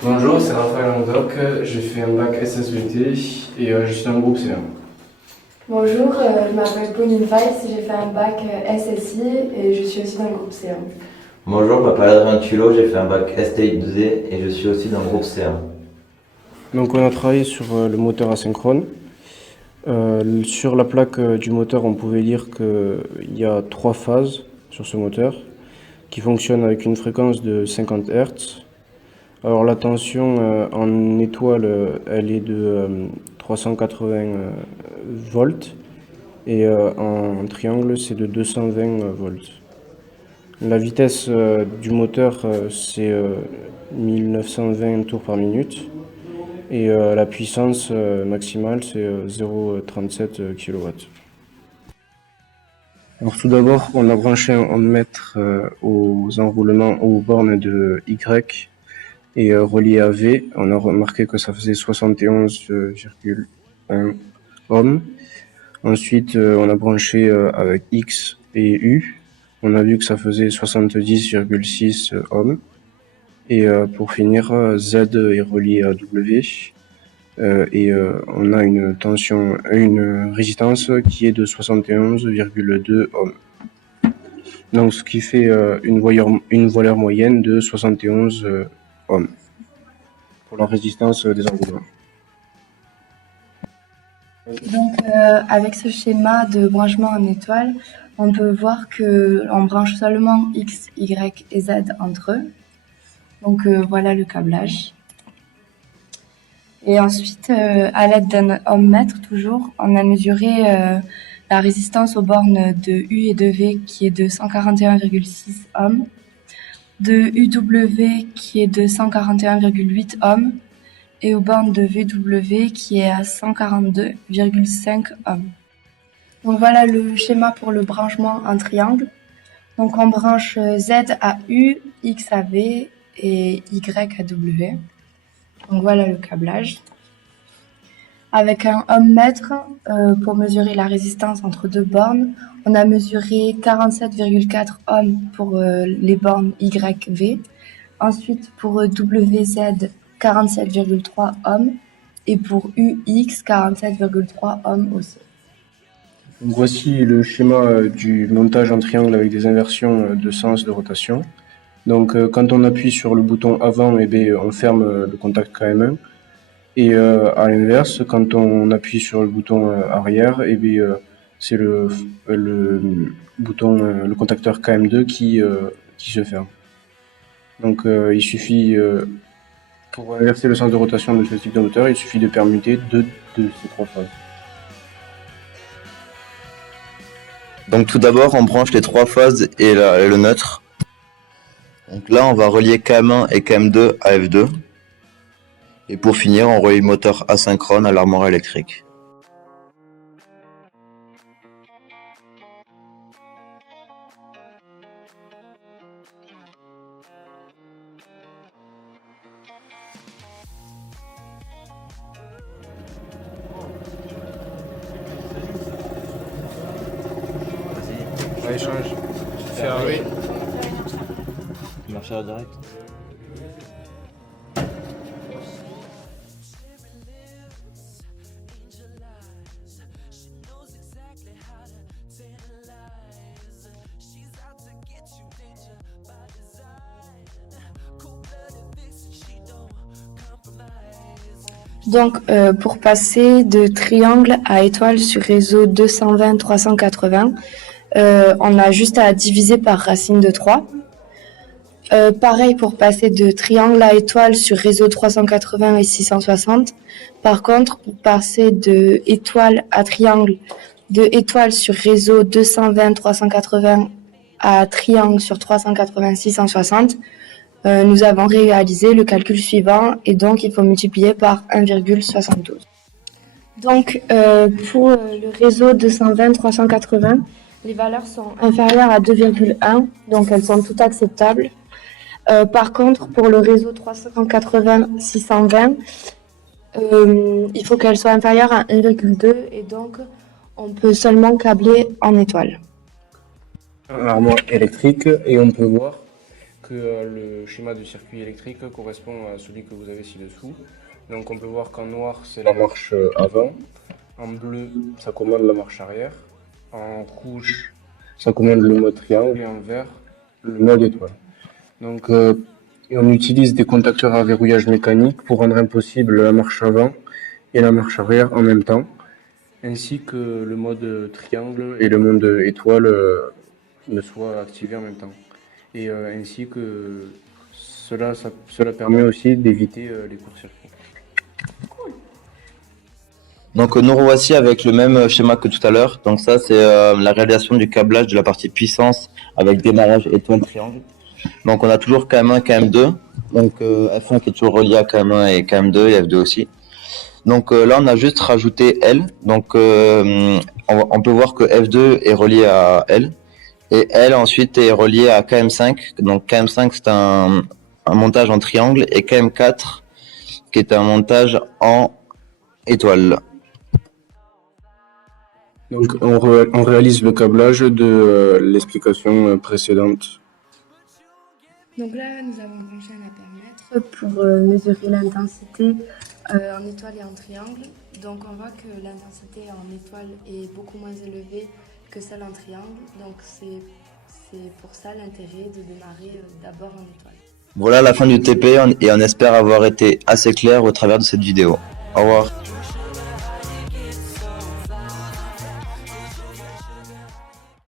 Bonjour, c'est Raphaël Andoc, j'ai fait un bac SSVT et je suis dans le groupe C1. Bonjour, je m'appelle Pauline Weiss, j'ai fait un bac SSI et je suis aussi dans le groupe C1. Bonjour, je m'appelle Adrien Tulot, j'ai fait un bac STI2D et je suis aussi dans le groupe C1. Donc on a travaillé sur le moteur asynchrone. Sur la plaque du moteur, on pouvait lire qu'il y a 3 phases sur ce moteur qui fonctionnent avec une fréquence de 50 Hz. Alors la tension en étoile, elle est de 380 volts et en triangle, c'est de 220 volts. La vitesse du moteur, c'est 1920 tours par minute et la puissance maximale, c'est 0,37 kW. Alors tout d'abord, on a branché un ohmmètre aux enroulements, aux bornes de Y et relié à V. On a remarqué que ça faisait 71,1 ohms. Ensuite, on a branché avec X et U. On a vu que ça faisait 70,6 ohms. Et pour finir, Z est relié à W. Et on a une résistance qui est de 71,2 ohms. Donc ce qui fait une valeur moyenne de 71 ohms pour la résistance des enroulements. Donc avec ce schéma de branchement en étoile, on peut voir qu'on branche seulement X, Y et Z entre eux. Donc voilà le câblage. Et ensuite, à l'aide d'un ohmmètre toujours, on a mesuré la résistance aux bornes de U et de V qui est de 141,6 ohms, de UW qui est de 141,8 ohms et aux bornes de VW qui est à 142,5 ohms. Donc voilà le schéma pour le branchement en triangle. Donc on branche Z à U, X à V et Y à W. Donc voilà le câblage. Avec un ohmmètre, pour mesurer la résistance entre deux bornes, on a mesuré 47,4 ohms pour les bornes YV. Ensuite, pour WZ, 47,3 ohms. Et pour UX, 47,3 ohms aussi. Donc voici le schéma du montage en triangle avec des inversions de sens de rotation. Donc quand on appuie sur le bouton avant, on ferme le contact KM1. Et à l'inverse, quand on appuie sur le bouton arrière, c'est le bouton, le contacteur KM2 qui se ferme. Donc il suffit, pour inverser le sens de rotation de ce type de moteur, il suffit de permuter deux de ces 3 phases. Donc tout d'abord, on branche les 3 phases et le neutre. Donc là, on va relier KM1 et KM2 à F2. Et pour finir, on relie le moteur asynchrone à l'armoire électrique. Ça change. Fermé. Marche direct. Donc, pour passer de triangle à étoile sur réseau 220-380, on a juste à diviser par racine de 3. Pareil pour passer de triangle à étoile sur réseau 380 et 660. Par contre, pour passer de étoile à triangle, de étoile sur réseau 220-380 à triangle sur 380-660, nous avons réalisé le calcul suivant et donc il faut multiplier par 1,72. Donc pour le réseau 220-380, les valeurs sont inférieures à 2,1, donc elles sont toutes acceptables. Par contre, pour le réseau 380-620, il faut qu'elles soient inférieures à 1,2 et donc on peut seulement câbler en étoile. L'armoire électrique et on peut voir que le schéma de circuit électrique correspond à celui que vous avez ci-dessous. Donc on peut voir qu'en noir, c'est la marche avant, en bleu, ça commande la marche arrière, en rouge, ça commande le mode triangle, et en vert, le mode étoile. Donc et on utilise des contacteurs à verrouillage mécanique pour rendre impossible la marche avant et la marche arrière en même temps, ainsi que le mode triangle et le mode étoile ne soient activés en même temps. Et ainsi que cela permet aussi d'éviter les courts-circuits. Donc nous revoici avec le même schéma que tout à l'heure. Donc ça c'est la réalisation du câblage de la partie puissance avec démarrage étoile triangle. Donc on a toujours KM1 KM2. Donc F1 qui est toujours relié à KM1 et KM2 et F2 aussi. Donc là on a juste rajouté L. Donc on peut voir que F2 est relié à L. Et L ensuite est relié à KM5. Donc KM5 c'est un montage en triangle et KM4 qui est un montage en étoile. Donc on réalise le câblage de l'explication précédente. Donc là, nous avons branché un ampèremètre pour mesurer l'intensité en étoile et en triangle. Donc on voit que l'intensité en étoile est beaucoup moins élevée que celle en triangle. Donc c'est pour ça l'intérêt de démarrer d'abord en étoile. Voilà la fin du TP et on espère avoir été assez clair au travers de cette vidéo. Au revoir.